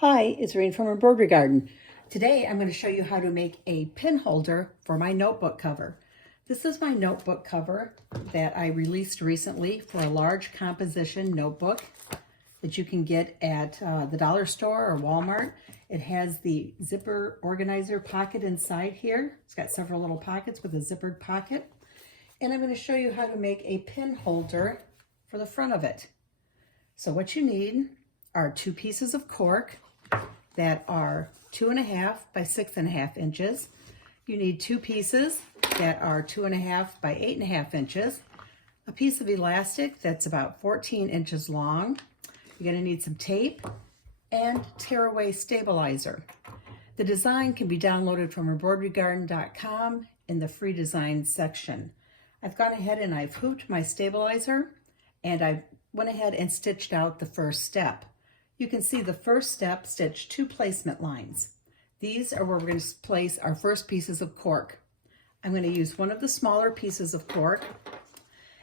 Hi, it's Rain from Embroidery Garden. Today I'm going to show you how to make a pin holder for my notebook cover. This is my notebook cover that I released recently for a large composition notebook that you can get at the dollar store or Walmart. It has the zipper organizer pocket inside here. It's got several little pockets with a zippered pocket. And I'm going to show you how to make a pin holder for the front of it. So what you need are 2 pieces of cork that are 2.5 by 6.5 inches. You need 2 pieces that are 2.5 by 8.5 inches, a piece of elastic that's about 14 inches long. You're going to need some tape and tearaway stabilizer. The design can be downloaded from embroiderygarden.com in the free design section. I've gone ahead and I've hooped my stabilizer, and I went ahead and stitched out the first step. You can see the first step stitched 2 placement lines. These are where we're going to place our first pieces of cork. I'm going to use one of the smaller pieces of cork.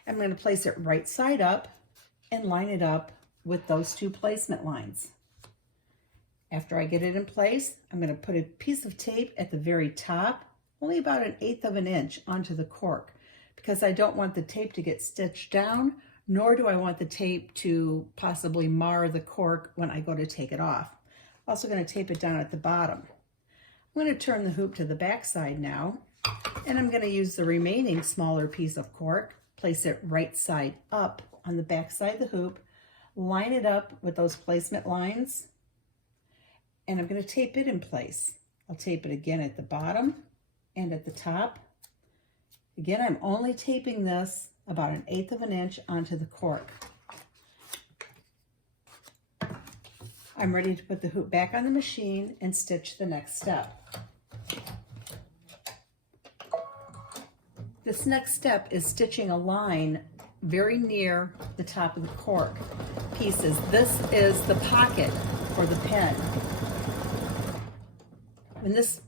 I'm going to place it right side up and line it up with those 2 placement lines. After I get it in place, I'm going to put a piece of tape at the very top, only about 1/8 of an inch onto the cork, because I don't want the tape to get stitched down, nor do I want the tape to possibly mar the cork when I go to take it off. I'm also going to tape it down at the bottom. I'm going to turn the hoop to the back side now, and I'm going to use the remaining smaller piece of cork, place it right side up on the back side of the hoop, line it up with those placement lines, and I'm going to tape it in place. I'll tape it again at the bottom and at the top. Again, I'm only taping this about 1/8 of an inch onto the cork. I'm ready to put the hoop back on the machine and stitch the next step. This next step is stitching a line very near the top of the cork pieces. This is the pocket for the pen. When this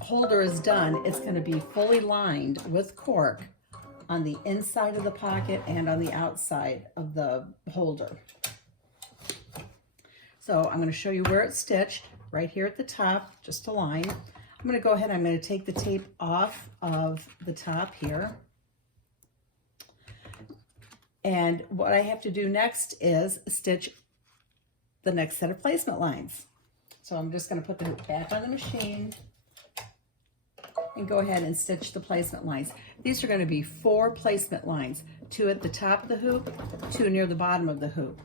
holder is done, it's going to be fully lined with cork on the inside of the pocket and on the outside of the holder. So I'm going to show you where it's stitched, right here at the top, just a line. I'm going to go ahead, I'm going to take the tape off of the top here. And what I have to do next is stitch the next set of placement lines. So I'm just going to put the hoop back on the machine and go ahead and stitch the placement lines. These are going to be 4 placement lines, 2 at the top of the hoop, 2 near the bottom of the hoop.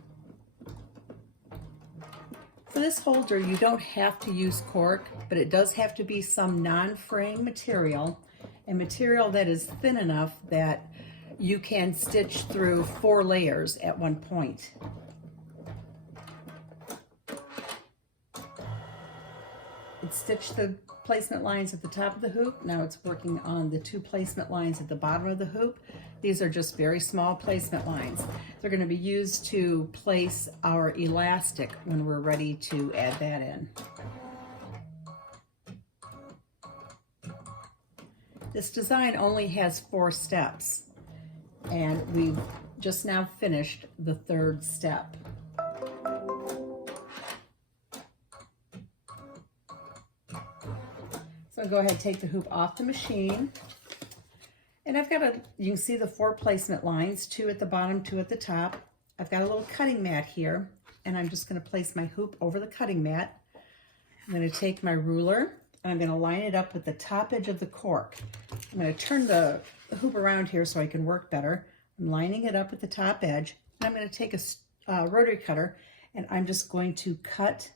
For this holder, you don't have to use cork, but it does have to be some non-fraying material, and material that is thin enough that you can stitch through 4 layers at one point. It stitched the placement lines at the top of the hoop. Now it's working on the 2 placement lines at the bottom of the hoop. These are just very small placement lines. They're going to be used to place our elastic when we're ready to add that in. This design only has 4 steps, and we've just now finished the 3rd step. So I'll go ahead and take the hoop off the machine. And I've got you can see the 4 placement lines, 2 at the bottom, 2 at the top. I've got a little cutting mat here, and I'm just going to place my hoop over the cutting mat. I'm going to take my ruler, and I'm going to line it up with the top edge of the cork. I'm going to turn the hoop around here so I can work better. I'm lining it up with the top edge, and I'm going to take a rotary cutter, and I'm just going to cut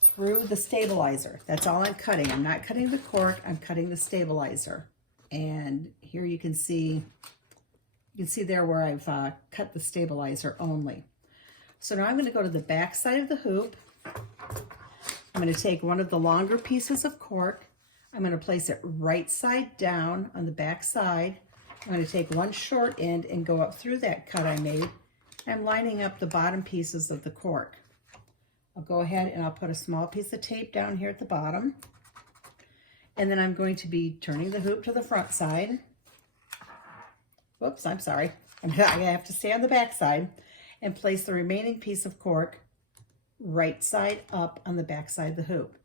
through the stabilizer. That's all I'm cutting. I'm not cutting the cork, I'm cutting the stabilizer. And here you can see there where I've cut the stabilizer only. So now I'm going to go to the back side of the hoop. I'm going to take one of the longer pieces of cork. I'm going to place it right side down on the back side. I'm going to take one short end and go up through that cut I made. I'm lining up the bottom pieces of the cork. I'll go ahead and I'll put a small piece of tape down here at the bottom. And then I'm going to be turning the hoop to the front side. Whoops, I'm sorry. I have to stay on the back side and place the remaining piece of cork right side up on the back side of the hoop.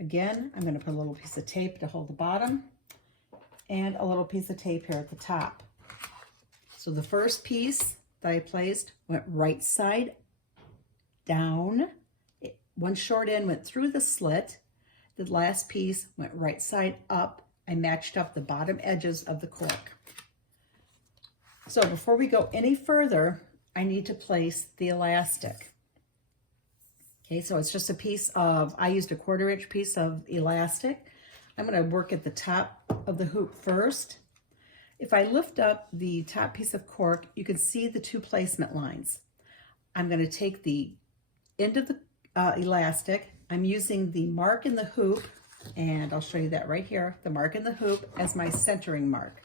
Again, I'm going to put a little piece of tape to hold the bottom and a little piece of tape here at the top. So the first piece that I placed went right side down. One short end went through the slit. The last piece went right side up. I matched up the bottom edges of the cork. So before we go any further, I need to place the elastic. Okay, so it's just a piece of, I used a 1/4 inch piece of elastic. I'm going to work at the top of the hoop first. If I lift up the top piece of cork, you can see the 2 placement lines. I'm going to take the end of the elastic. I'm using the mark in the hoop, and I'll show you that right here, the mark in the hoop as my centering mark.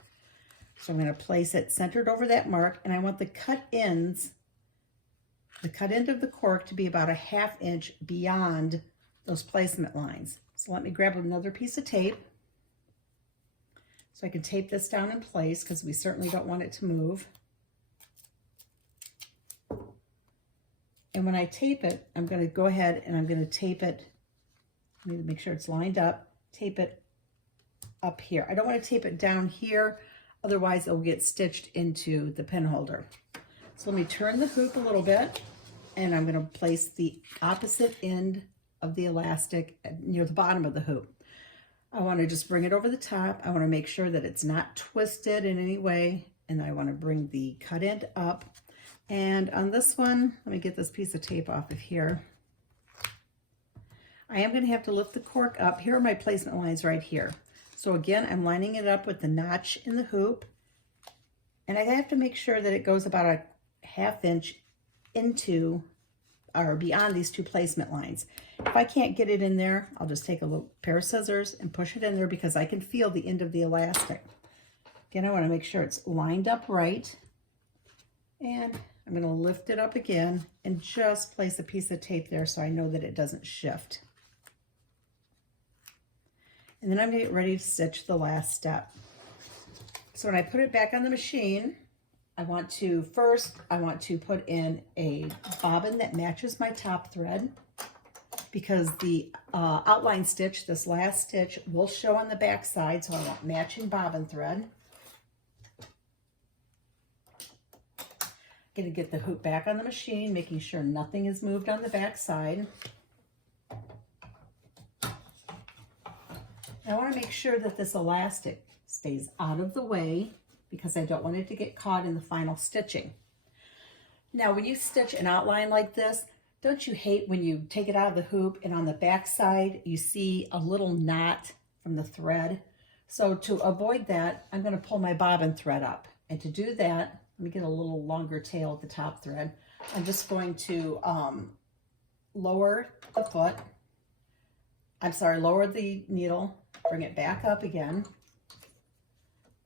So I'm going to place it centered over that mark, and I want the cut ends, the cut end of the cork to be about a 1/2 inch beyond those placement lines. So let me grab another piece of tape so I can tape this down in place because we certainly don't want it to move. And when I tape it, I'm going to go ahead and I'm going to tape it. I need to make sure it's lined up. Tape it up here. I don't want to tape it down here, otherwise it will get stitched into the pin holder. So let me turn the hoop a little bit, and I'm going to place the opposite end of the elastic near the bottom of the hoop. I want to just bring it over the top. I want to make sure that it's not twisted in any way, and I want to bring the cut end up. And on this one, let me get this piece of tape off of here. I am going to have to lift the cork up. Here are my placement lines right here. So again, I'm lining it up with the notch in the hoop, and I have to make sure that it goes about a 1/2 inch into or beyond these 2 placement lines. If I can't get it in there, I'll just take a little pair of scissors and push it in there because I can feel the end of the elastic. Again, I want to make sure it's lined up right, and I'm going to lift it up again and just place a piece of tape there so I know that it doesn't shift. And then I'm going to get ready to stitch the last step. So when I put it back on the machine, I want to put in a bobbin that matches my top thread, because the outline stitch, this last stitch, will show on the back side, so I want matching bobbin thread. I'm going to get the hoop back on the machine, making sure nothing is moved on the back side. I want to make sure that this elastic stays out of the way because I don't want it to get caught in the final stitching. Now, when you stitch an outline like this, don't you hate when you take it out of the hoop and on the back side you see a little knot from the thread? So to avoid that, I'm going to pull my bobbin thread up. And to do that, let me get a little longer tail at the top thread. I'm just going to lower the needle, bring it back up again.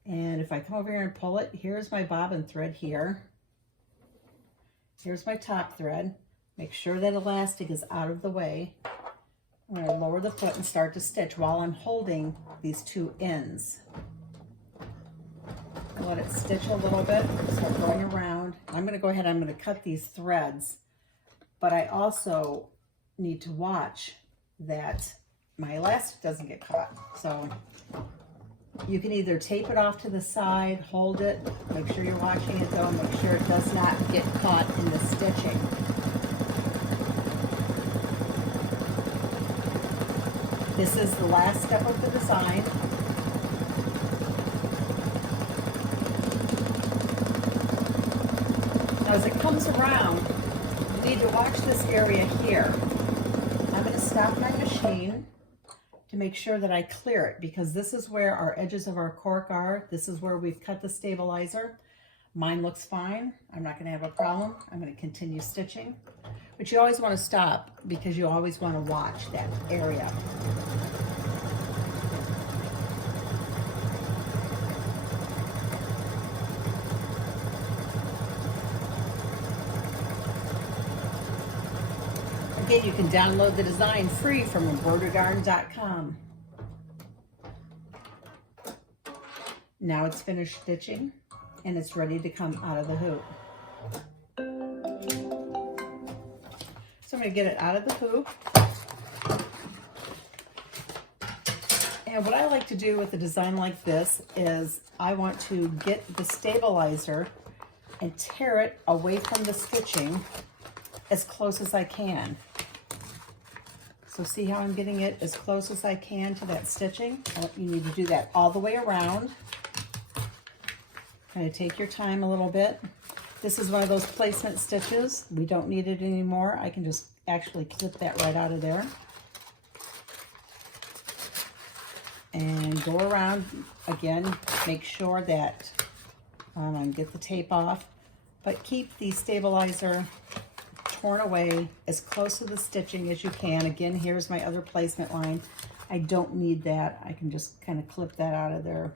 And if I come over here and pull it, here's my bobbin thread here. Here's my top thread. Make sure that elastic is out of the way. I'm going to lower the foot and start to stitch while I'm holding these 2 ends. Let it stitch a little bit, start going around. I'm going to go ahead, I'm going to cut these threads, but I also need to watch that my elastic doesn't get caught. So you can either tape it off to the side, hold it, make sure you're watching it though, make sure it does not get caught in the stitching. This is the last step of the design. Now as it comes around, you need to watch this area here. I'm going to stop my machine to make sure that I clear it, because this is where our edges of our cork are. This is where we've cut the stabilizer. Mine looks fine. I'm not going to have a problem. I'm going to continue stitching. But you always want to stop because you always want to watch that area. Again, you can download the design free from embroiderygarden.com. Now it's finished stitching and it's ready to come out of the hoop. So I'm going going to get it out of the hoop. And what I like to do with a design like this is I want to get the stabilizer and tear it away from the stitching as close as I can. So see how I'm getting it as close as I can to that stitching? You need to do that all the way around. Kind of take your time a little bit. This is one of those placement stitches. We don't need it anymore. I can just actually clip that right out of there. And go around again, make sure that get the tape off, but keep the stabilizer torn away as close to the stitching as you can. Again, here's my other placement line. I don't need that. I can just kind of clip that out of there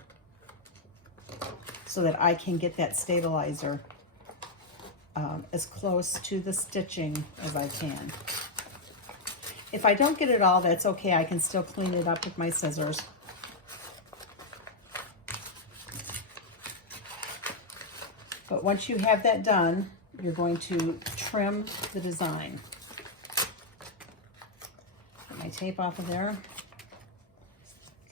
so that I can get that stabilizer as close to the stitching as I can. If I don't get it all, that's okay. I can still clean it up with my scissors. But once you have that done, you're going to trim the design. Get my tape off of there.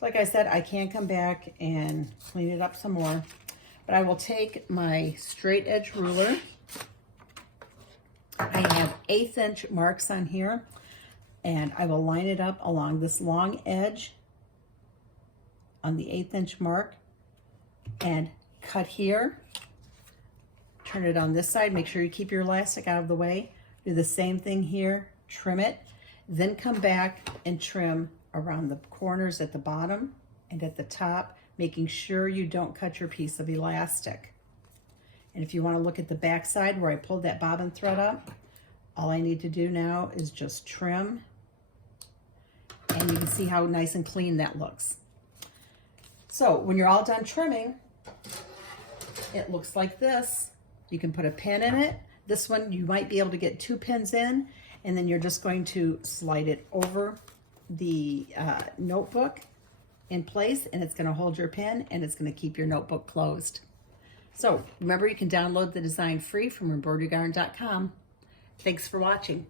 Like I said, I can come back and clean it up some more, but I will take my straight edge ruler. I have 1/8 inch marks on here, and I will line it up along this long edge on the 1/8 inch mark and cut here. Turn it on this side. Make sure you keep your elastic out of the way. Do the same thing here. Trim it. Then come back and trim around the corners at the bottom and at the top, making sure you don't cut your piece of elastic. And if you want to look at the back side where I pulled that bobbin thread up, all I need to do now is just trim. And you can see how nice and clean that looks. So when you're all done trimming, it looks like this. You can put a pin in it. This one, you might be able to get 2 pins in, and then you're just going to slide it over the notebook in place, and it's going to hold your pin, and it's going to keep your notebook closed. So remember, you can download the design free from embroiderygarden.com. Thanks for watching.